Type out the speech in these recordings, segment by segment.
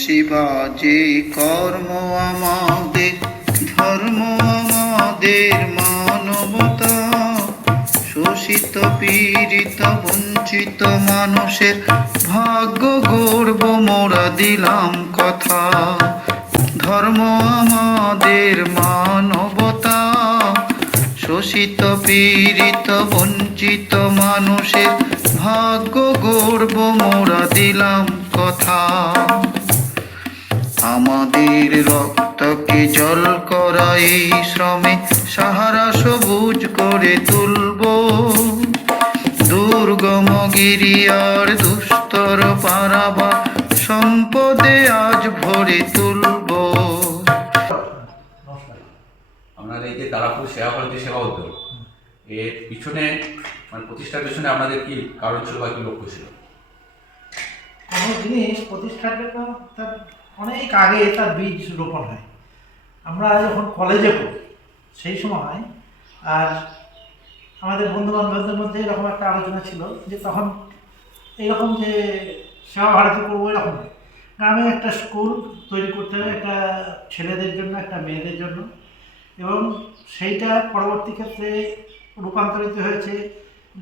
সেবা যে কর্ম আমাদের, ধর্ম আমাদের মানবতা। শোষিত পীড়িত বঞ্চিত মানুষের ভাগ্য গর্ব মোরা দিলাম কথা। ধর্ম আমাদের মানবতা, শোষিত পীড়িত বঞ্চিত মানুষের ভাগ্য গর্ব মোরা দিলাম কথা। আমাদের রক্তকে জল করা এই শ্রমে সাহারা সবুজ করে তুলব। দুর্গম গিরিয়ার দুস্তর পারাবা সম্পদে আজ ভরে তুলব। আপনার এই যে তারাপুর সেবা ভারতী সেবা উদ্যোগ, এর পিছনে প্রতিষ্ঠার পিছনে আপনাদের কি কারণ ছিল বা কি লক্ষ্য ছিল? কোনো জিনিস প্রতিষ্ঠার জন্য তার অনেক আগে তার বীজ রোপণ হয়। আমরা যখন কলেজে পড়ি সেই সময় আর আমাদের বন্ধু বান্ধবদের মধ্যে এরকম একটা আলোচনা ছিল যে তখন এইরকম যে সেবা ভারতী করবো এরকম গ্রামে একটা স্কুল তৈরি করতে হবে, একটা ছেলেদের জন্য একটা মেয়েদের জন্য। এবং সেইটা পরবর্তী ক্ষেত্রে রূপান্তরিত হয়েছে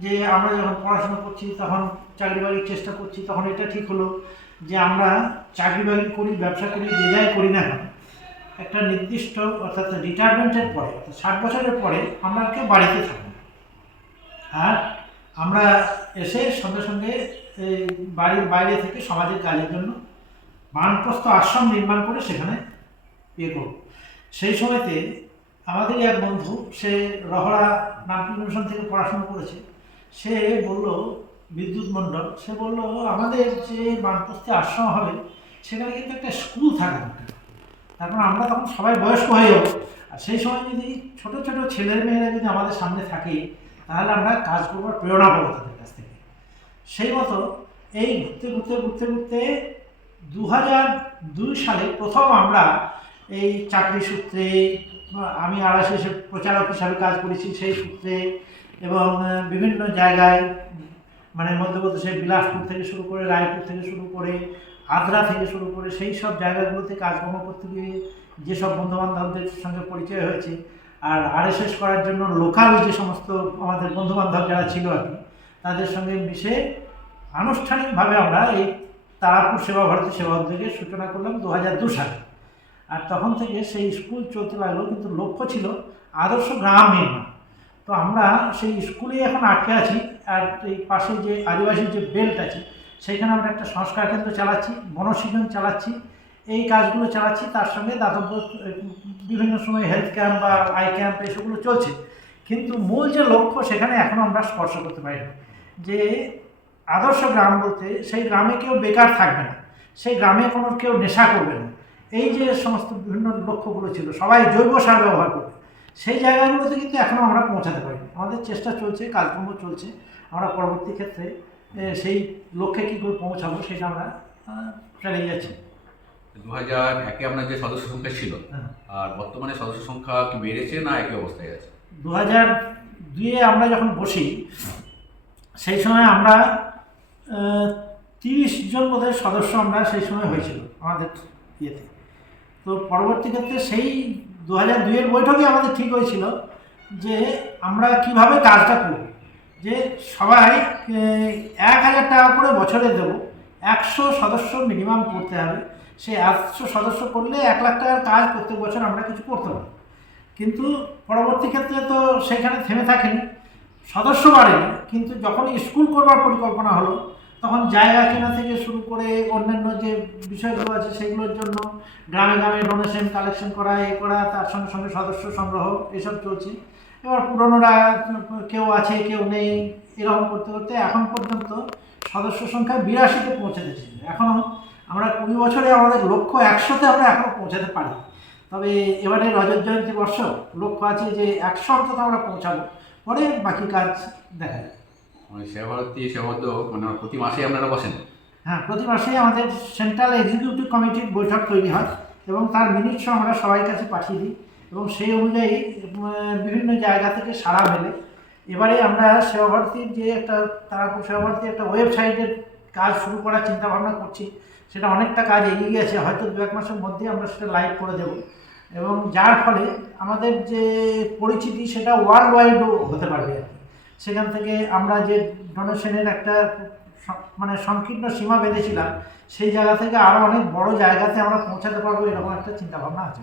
যে আমরা যখন পড়াশোনা করছি তখন চাকরি বাকরির চেষ্টা করছি, তখন এটা ঠিক হলো যে আমরা চাকরি বাকরি করি, ব্যবসা করি, যে যাই করি না কেন, একটা নির্দিষ্ট অর্থাৎ রিটায়ারমেন্টের পরে অর্থাৎ 60 বছরের পরে আমরা কেউ বাড়িতে থাকবো। আর আমরা এসে সঙ্গে সঙ্গে বাড়ির বাইরে থেকে সমাজের কাজের জন্য বানপ্রস্থ আশ্রম নির্মাণ করে সেখানে করব। সেই সময়তে আমাদের এক বন্ধু, সে রহড়া নামকিন মিশন থেকে পড়াশোনা করেছে, সে বলল, বিদ্যুৎ মণ্ডল, সে বলল আমাদের যে বানপ্রস্থে আশ্রম হবে সেখানে কিন্তু একটা স্কুল থাকা দরকার। তারপর আমরা তখন সবাই বয়স্ক হয়ে যাব, আর সেই সময় যদি ছোট ছোট ছেলের মেয়েরা যদি আমাদের সামনে থাকে তাহলে আমরা কাজ করবার প্রেরণা পাবো তাদের কাছ থেকে। সেই মতো এই ঘুরতে ঘুরতে ঘুরতে ঘুরতে 2002 সালে প্রথম আমরা এই চাকরি সূত্রে, আমি আরএসএস প্রচারক হিসাবে কাজ করেছি সেই সূত্রে, এবং বিভিন্ন জায়গায় মানে মধ্যপ্রদেশের বিলাসপুর থেকে শুরু করে, রায়পুর থেকে শুরু করে, আদ্রা থেকে শুরু করে সেই সব জায়গাগুলোতে কাজকর্ম করতে গিয়ে যেসব বন্ধুবান্ধবদের সঙ্গে পরিচয় হয়েছে, আর আরএসএস করার জন্য লোকাল যে সমস্ত আমাদের বন্ধুবান্ধব যারা ছিল আর কি, তাদের সঙ্গে মিশে আনুষ্ঠানিকভাবে আমরা এই তারাপুর সেবা ভারতী সেবা উদ্যোগের সূচনা করলাম 2002 সালে। আর তখন থেকে সেই স্কুল চলতে লাগলো, কিন্তু লক্ষ্য ছিল আদর্শ গ্রাম নির্মাণ। তো আমরা সেই স্কুলে এখন আটকে আছি, আর এই পাশে যে আদিবাসী যে বেল্ট আছে সেইখানে আমরা একটা সংস্কার কেন্দ্র চালাচ্ছি, বনসৃজন চালাচ্ছি, এই কাজগুলো চালাচ্ছি। তার সঙ্গে দাতব্য বিভিন্ন সময় হেলথ ক্যাম্প বা আই ক্যাম্প এসবগুলো চলছে। কিন্তু মূল যে লক্ষ্য সেখানে এখনও আমরা স্পর্শ করতে পারি না, যে আদর্শ গ্রাম বলতে সেই গ্রামে কেউ বেকার থাকবে না, সেই গ্রামে কোনো কেউ নেশা করবে না, এই যে সমস্ত বিভিন্ন লক্ষ্যগুলো ছিল, সবাই জৈব সার ব্যবহার করবে, সেই জায়গাগুলোতে কিন্তু এখনও আমরা পৌঁছাতে পারিনি। আমাদের চেষ্টা চলছে, কাজকর্ম চলছে, আমরা পরবর্তী ক্ষেত্রে সেই লক্ষ্যে কী করে পৌঁছাবো সেটা আমরা চালিয়ে যাচ্ছি। 2001-এ আপনার যে সদস্য সংখ্যা ছিল, আর বর্তমানে সদস্য সংখ্যা কি বেড়েছে না একই অবস্থায় আছে? 2002-এ আমরা যখন বসি সেই সময় আমরা 30 জন বোধহয় সদস্য আমরা সেই সময় হয়েছিল আমাদের ইয়েতে। তো পরবর্তী ক্ষেত্রে সেই 2002-এর বৈঠকে আমাদের ঠিক হয়েছিল যে আমরা কিভাবে কাজটা করব, যে সবাই 1000 টাকা করে বছরে দেবো, 100 সদস্য মিনিমাম করতে হবে, সেই 100 সদস্য করলে 1 লাখ টাকার কাজ প্রত্যেক বছর আমরা কিছু করতে পারি। কিন্তু পরবর্তী ক্ষেত্রে তো সেখানে থেমে থাকেনি, সদস্য বাড়েনি, কিন্তু যখন স্কুল করবার পরিকল্পনা হলো তখন জায়গা কেনা থেকে শুরু করে অন্যান্য যে বিষয়গুলো আছে সেগুলোর জন্য গ্রামে গ্রামে ডোনেশন কালেকশন করা, এ করা, তার সঙ্গে সঙ্গে সদস্য সংগ্রহ এসব চলছে। এবার পুরনোরা কেউ আছে কেউ নেই, এরকম করতে করতে এখন পর্যন্ত সদস্য সংখ্যা 82-তে পৌঁছাতেছি। এখনও আমরা 20 বছরে আমাদের লক্ষ্য 100-তে আমরা এখনও পৌঁছাতে পারি। তবে এবারে রজত জয়ন্তী বর্ষ, লক্ষ্য আছে যে 100 অন্তত আমরা পৌঁছাবো, পরে বাকি কাজ দেখা যায়। সেবা ভারতী সেবা উদ্যোগ মানে প্রতি মাসেই আপনারা বসেন? হ্যাঁ, প্রতি মাসেই আমাদের সেন্ট্রাল এক্সিকিউটিভ কমিটির বৈঠক তৈরি হয় এবং তার মিনিটসও আমরা সবাই কাছে পাঠিয়ে দিই, এবং সেই অনুযায়ী বিভিন্ন জায়গা থেকে সাড়া মেলে। এবারে আমরা সেবা ভারতীর যে একটা তারাপুর সেবা ভারতীর একটা ওয়েবসাইটের কাজ শুরু করার চিন্তাভাবনা করছি, সেটা অনেকটা কাজ এগিয়ে গেছে, হয়তো 1 মাসের মধ্যে আমরা সেটা লাইভ করে দেব, এবং যার ফলে আমাদের যে পরিচিতি সেটা ওয়ার্ল্ড ওয়াইডও হতে পারবে আর কি। সেখান থেকে আমরা যে ডোনেশনের একটা মানে সংকীর্ণ সীমা বেঁধেছিলাম, সেই জায়গা থেকে আরও অনেক বড় জায়গাতে আমরা পৌঁছাতে পারবো, এরকম একটা চিন্তাভাবনা আছে।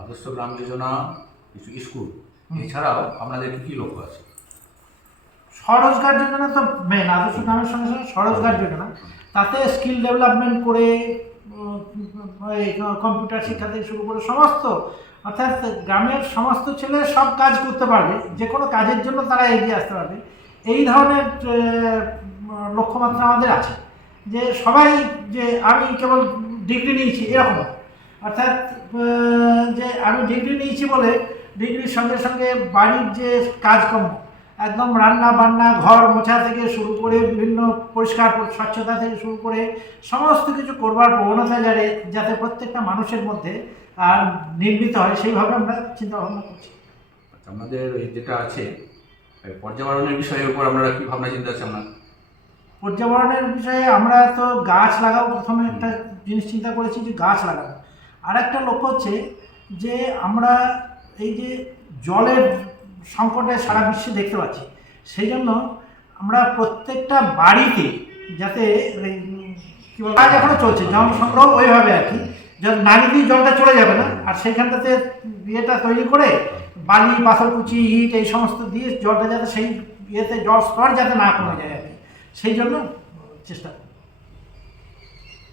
আদর্শ গ্রাম যোজনা, কিছু স্কুল, এছাড়াও আপনাদের কী কী লক্ষ্য আছে? স্বরোজগার যোজনা তো মেন, আদর্শ গ্রামের সঙ্গে সঙ্গে স্বরোজগার যোজনা, তাতে স্কিল ডেভেলপমেন্ট করে কম্পিউটার শিক্ষা থেকে শুরু করে সমস্ত, অর্থাৎ গ্রামের সমস্ত ছেলে সব কাজ করতে পারবে, যে কোনো কাজের জন্য তারা এগিয়ে আসতে পারবে, এই ধরনের লক্ষ্যমাত্রা আমাদের আছে। যে সবাই যে আমি কেবল ডিগ্রি নিয়েছি এরকম, অর্থাৎ যে আমি ডিগ্রি নিয়েছি বলে ডিগ্রির সঙ্গে সঙ্গে বাড়ির যে কাজকর্ম, একদম রান্না বান্না, ঘর মোছা থেকে শুরু করে বিভিন্ন পরিষ্কার স্বচ্ছতা থেকে শুরু করে সমস্ত কিছু করবার প্রবণতা যাতে প্রত্যেকটা মানুষের মধ্যে নির্মিত হয়, সেইভাবে আমরা চিন্তা ভাবনা করছি। আচ্ছা, আমাদের এই যেটা আছে পর্যাবরণের বিষয়ের উপর আপনারা কী ভাবনা চিন্তা আছে? আপনার পর্যাবরণের বিষয়ে আমরা তো গাছ লাগাবো, প্রথমে একটা জিনিস চিন্তা করেছি যে গাছ লাগাবো। আর একটা লক্ষ্য হচ্ছে যে আমরা এই যে জলের সংকটে সারা বিশ্বে দেখতে পাচ্ছি, সেই জন্য আমরা প্রত্যেকটা বাড়িতে যাতে কী বল কাজ এখনও চলছে, জল সংগ্রহ ওইভাবে আর কি, নালী দিয়ে জলটা চলে যাবে না, আর সেইখানটাতে ইয়েটা তৈরি করে বালি, পাথরকুচি, ইট এই সমস্ত দিয়ে জলটা যাতে সেই ইয়েতে জল স্তর যাতে না কমে যায় আর কি, সেই জন্য চেষ্টা করি।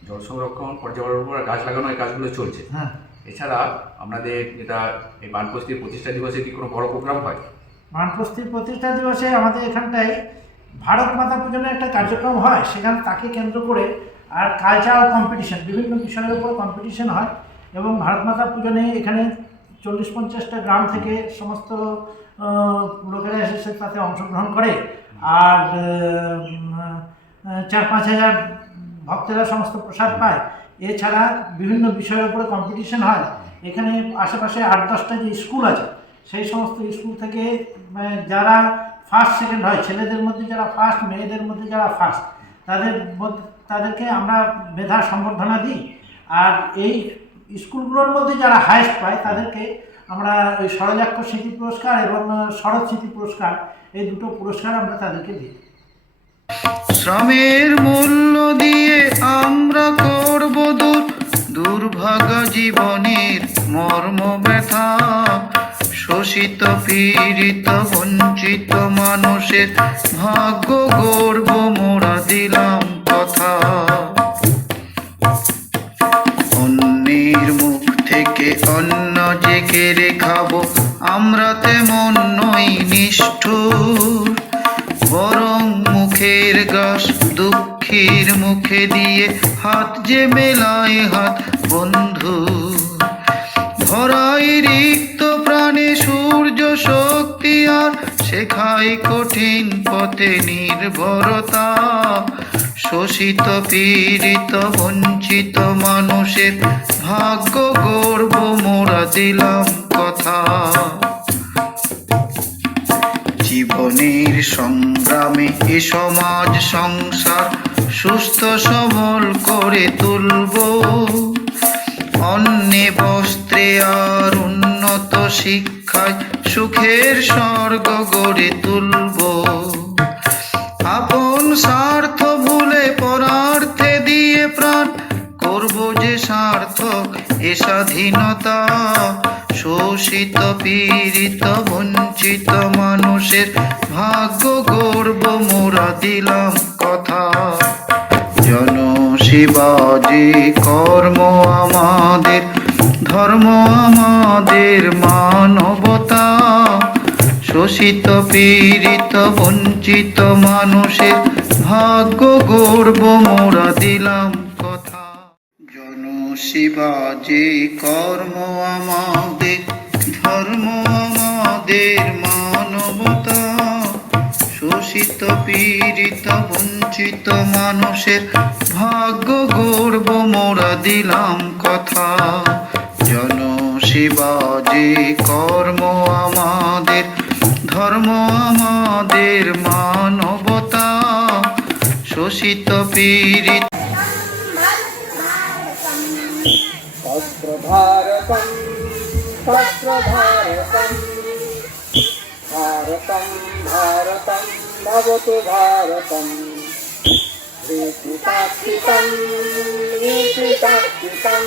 জল সংরক্ষণ, পর্যাবরণ উপর গাছ লাগানো, এই কাজগুলো চলছে। হ্যাঁ, এছাড়া আপনাদের যেটা এই বানপ্রস্থির প্রতিষ্ঠা দিবসে কি কোনো বড় প্রোগ্রাম হয়? বানপ্রস্থির প্রতিষ্ঠা দিবসে আমাদের এখানটায় ভারত মাতা পূজনের একটা কার্যক্রম হয়, সেখানে তাকে কেন্দ্র করে আর কালচারাল কম্পিটিশন, বিভিন্ন বিষয়ের উপর কম্পিটিশন হয়, এবং ভারত মাতা পূজনে এখানে 40-50টা গ্রাম থেকে সমস্ত লোকেরা এসে তাতে অংশগ্রহণ করে, আর 4-5 হাজার ভক্তেরা সমস্ত প্রসাদ পায়। এছাড়া বিভিন্ন বিষয়ের উপরে কম্পিটিশন হয়। এখানে আশেপাশে 8-10টা যে স্কুল আছে, সেই সমস্ত স্কুল থেকে যারা ফার্স্ট সেকেন্ড হয়, ছেলেদের মধ্যে যারা ফার্স্ট, মেয়েদের মধ্যে যারা ফার্স্ট, তাদেরকে আমরা মেধা সম্বর্ধনা দিই। আর এই স্কুলগুলোর মধ্যে যারা হায়েস্ট পায় তাদেরকে আমরা ওই সরজাক্ষ স্মৃতি পুরস্কার এবং শরৎ স্মৃতি পুরস্কার, এই দুটো পুরস্কার আমরা তাদেরকে দিই। শ্রমের মূল্য দিয়ে আমরা করব দুর্ভাগ্য জীবনের মর্ম ব্যথা, শোষিত পীড়িত বঞ্চিত মানুষের ভাগ্য গর্ব মোরা দিলাম কথা। অন্যের মুখ থেকে অন্ন যে কেড়ে খাবো, আমরা তেমন নই নিষ্ঠুর, বরং মুখের গাছ দুঃখীর মুখে দিয়ে হাত যে মেলায় হাত বন্ধু। ভরাই রিক্ত প্রাণে সূর্য শক্তি আর শেখায় কঠিন পথে নির্ভরতা, শোষিত পীড়িত বঞ্চিত মানুষের ভাগ্য গর্ব মোরা দিলাম কথা। জীবনের সংগ্রামে এ সমাজ সংসার সুস্থ সবল করে তুলব, অন্নে বস্ত্রে আর উন্নত শিক্ষায় সুখের স্বর্গ গড়ে তুলব। আপন স্বার্থ ভুলে পরার্থে দিয়ে প্রাণ করব যে সার্থক এ স্বাধীনতা, শোষিত পীড়িত বঞ্চিত মানুষের ভাগ্য গর্ব মোরা দিলাম কথা। জনসেবা যে কর্ম আমাদের, ধর্ম আমাদের মানবতা, শোষিত পীড়িত বঞ্চিত মানুষের ভাগ্য গর্ব মোরা দিলাম কথা। জনসেবা যে কর্ম আমাদের, ধর্ম আমাদের মানবতা, শোষিত পীড়িত বঞ্চিত মানুষের ভাগ্য গর্ব মোরা দিলাম কথা। জনসেবা যে কর্ম আমাদের, ধর্ম আমাদের মানবতা, শোষিত পীড়িত तत्र भारतं भारतं भारतं भवतु भारतं नीतितात्विकं